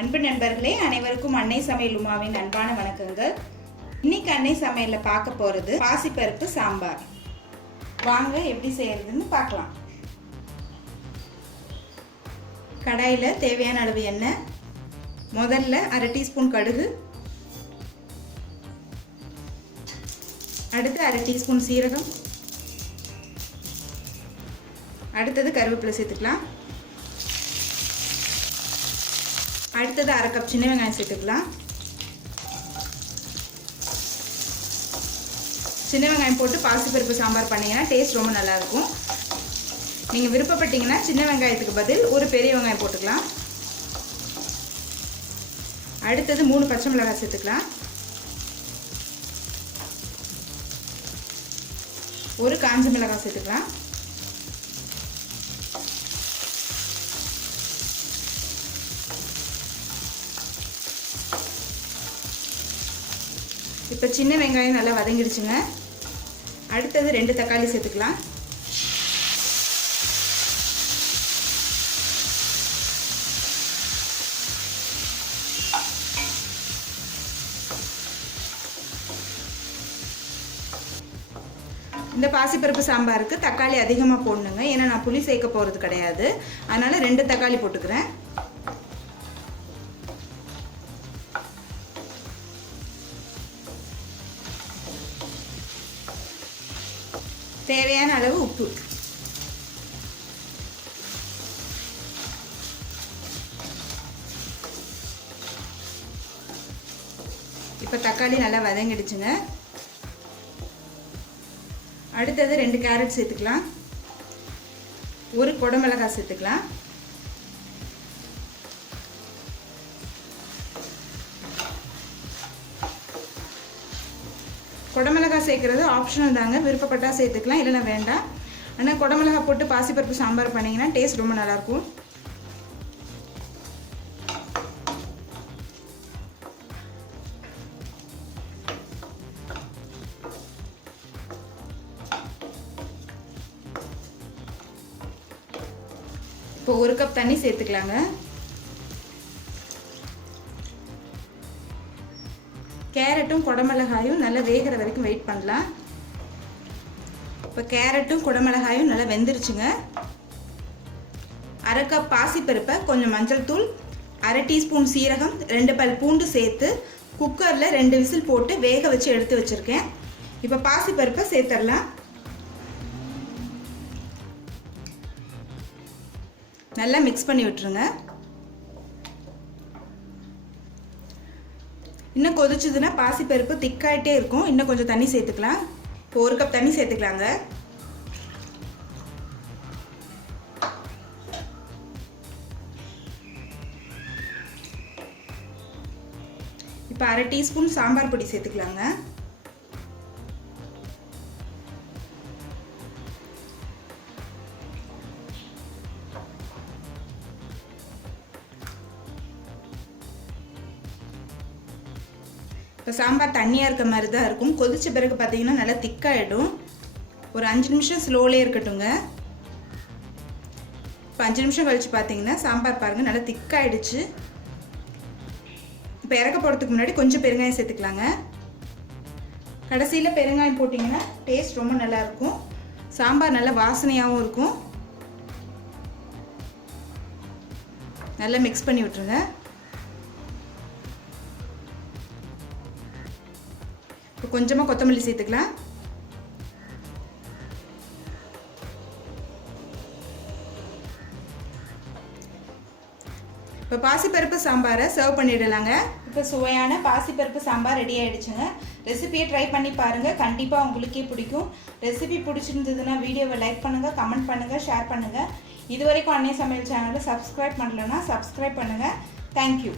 அன்பு நண்பர்களே, அனைவருக்கும் அன்னை சமையல் உமாவின் அன்பான வணக்கங்கள். இன்னைக்கு அன்னை சமையல்ல பார்க்க போறது பாசிப்பருப்பு சாம்பார். வாங்க எப்படி செய்யறதுன்னு பார்க்கலாம். கடாயில தேவையான அளவு எண்ணெய், முதல்ல 1/2 டீஸ்பூன் கடுகு, அடுத்து 1/2 டீஸ்பூன் சீரகம், அடுத்தது கருவேப்பிலை சேர்த்துக்கலாம். அடுத்தது 1/2 கப் சின்ன வெங்காயம் சேர்த்துக்கலாம். சின்ன வெங்காயம் போட்டு பாசிப்பருப்பு சாம்பார் பண்ணிங்கன்னா டேஸ்ட் ரொம்ப நல்லாயிருக்கும். நீங்கள் விருப்பப்பட்டீங்கன்னா சின்ன வெங்காயத்துக்கு பதில் ஒரு பெரிய வெங்காயம் போட்டுக்கலாம். அடுத்தது 3 பச்சை மிளகாய் சேர்த்துக்கலாம். ஒரு காஞ்ச மிளகாய் சேர்த்துக்கலாம். இப்போ சின்ன வெங்காயம் நல்லா வதங்கிடுச்சுங்க. அடுத்தது 2 தக்காளி சேர்த்துக்கலாம். இந்த பாசிப்பருப்பு சாம்பாருக்கு தக்காளி அதிகமாக போடணுங்க. ஏன்னா நான் புளி சேர்க்க போகிறது கிடையாது. அதனால் 2 தக்காளி போட்டுக்கிறேன். தேவையான அளவு உப்பு. இப்போ தக்காளி நல்லா வதங்கிடுச்சுங்க. அடுத்தது 2 கேரட் சேர்த்துக்கலாம். ஒரு குடமிளகாய் சேர்த்துக்கலாம். குடமிளகாய் சேர்க்குறது ஆப்ஷனல் தாங்க, விருப்பப்பட்டால் சேர்த்துக்கலாம், இல்லைன்னா வேண்டாம். ஆனால் குடமிளகாய் போட்டு பாசிப்பருப்பு சாம்பார் பண்ணிங்கன்னா டேஸ்ட் ரொம்ப நல்லாயிருக்கும். இப்போ 1 கப் தண்ணி சேர்த்துக்கலாங்க. கேரட்டும் குடமிளகாயும் நல்லா வேகிற வரைக்கும் வெயிட் பண்ணலாம். இப்போ கேரட்டும் குடமிளகாயும் நல்லா வெந்துருச்சுங்க. 1/2 கப் பாசிப்பருப்பை, கொஞ்சம் மஞ்சள் தூள், 1/2 டீஸ்பூன் சீரகம், 2 பல் பூண்டு சேர்த்து குக்கரில் 2 விசில் போட்டு வேக வச்சு எடுத்து வச்சுருக்கேன். இப்போ பாசிப்பருப்பை சேர்த்துடலாம். நல்லா மிக்ஸ் பண்ணி விட்டுருங்க. இன்னும் கொதிச்சதுன்னா பாசிப்பருப்பு திக்காயிட்டே இருக்கும். இன்னும் கொஞ்சம் தண்ணி சேர்த்துக்கலாம். இப்போ 1 கப் தண்ணி சேர்த்துக்கலாங்க. இப்போ 1/2 டீஸ்பூன் சாம்பார் பொடி சேர்த்துக்கலாங்க. இப்போ சாம்பார் தண்ணியாக இருக்க மாதிரி தான் இருக்கும். கொதிச்ச பிறகு பார்த்தீங்கன்னா நல்லா திக்காயிடும். ஒரு 5 நிமிஷம் ஸ்லோலே இருக்கட்டுங்க. இப்போ 5 நிமிஷம் கழித்து பார்த்தீங்கன்னா சாம்பார் பாருங்கள் நல்லா திக்காயிடுச்சு. இப்போ இறக்க போகிறதுக்கு முன்னாடி கொஞ்சம் பெருங்காயம் சேர்த்துக்கலாங்க. கடைசியில் பெருங்காயம் போட்டிங்கன்னா டேஸ்ட் ரொம்ப நல்லாயிருக்கும். சாம்பார் நல்லா வாசனையாகவும் இருக்கும். நல்லா மிக்ஸ் பண்ணி விட்டுருங்க. இப்போ கொஞ்சமாக கொத்தமல்லி சேர்த்துக்கலாம். இப்போ பாசிப்பருப்பு சாம்பாரை சர்வ் பண்ணிடலாங்க. இப்போ சுவையான பாசிப்பருப்பு சாம்பார் ரெடி ஆகிடுச்சுங்க. ரெசிபியை ட்ரை பண்ணி பாருங்கள், கண்டிப்பாக உங்களுக்கே பிடிக்கும். ரெசிபி பிடிச்சிருந்ததுன்னா வீடியோவை லைக் பண்ணுங்கள், கமெண்ட் பண்ணுங்கள், ஷேர் பண்ணுங்கள். இது வரைக்கும் அன்னை சமையல் சேனலை சப்ஸ்கிரைப் பண்ணலைன்னா சப்ஸ்கிரைப் பண்ணுங்கள். தேங்க்யூ.